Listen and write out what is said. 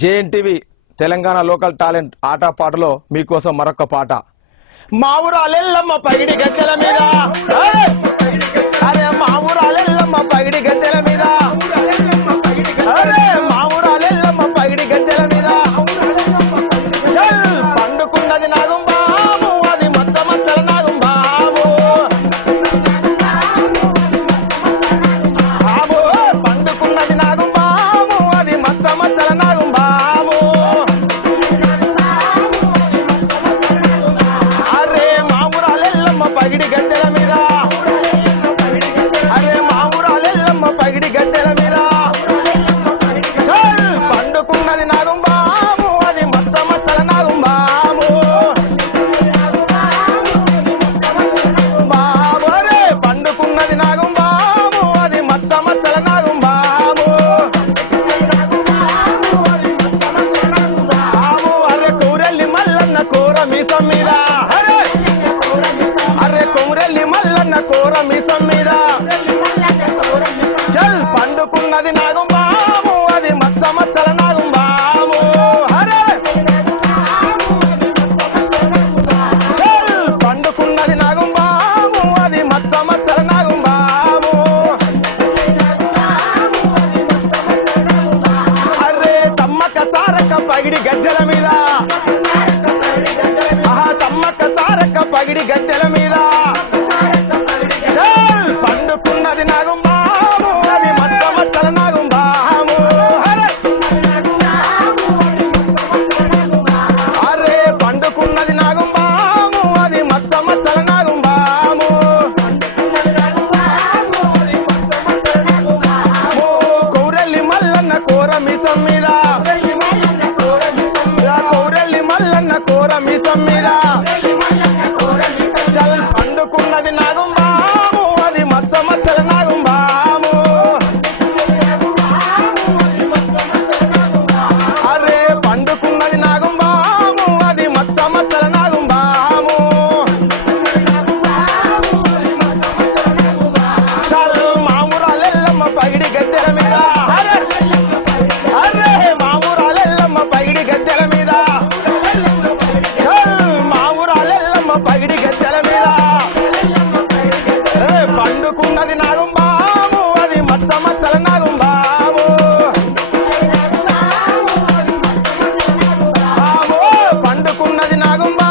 జేఎన్టీవీ Telangana local talent ఆట పాటలో మీకోసం మరొక పాట. మా ఊరాలెల్లమ్మ పగిడి గద్దెల మీద. పగిడి గద్దెల మీద. అరే మా ఊరాలెల్లమ్మ పగిడి గద్దెల మీద. పండుకున్నది నాగం అది మచ్చ మచ్చల నాగం బాము బాబు అరే పండుకున్నది నాగం బాబు అది మచ్చ మచ్చల నాగం బాము బాబు అరే కూరెల్లి మల్లన్న కూర మీసం మీద. మల్లన్న కూర మీసం మీద. చల్ పండుకున్నది నాగం బాబు అది మచ్చ మచ్చల నాగం బాబు. చల్ పండుకున్నది నాగం బాబు అది మచ్చ మచ్చల నాగం బాబు. అరే సమ్మక్క సారక్క పగిడి గద్దెల మీద. ఆహా సమ్మక్క సారక్క పగిడి గద్దె కోర మీ సమ్మిదా hago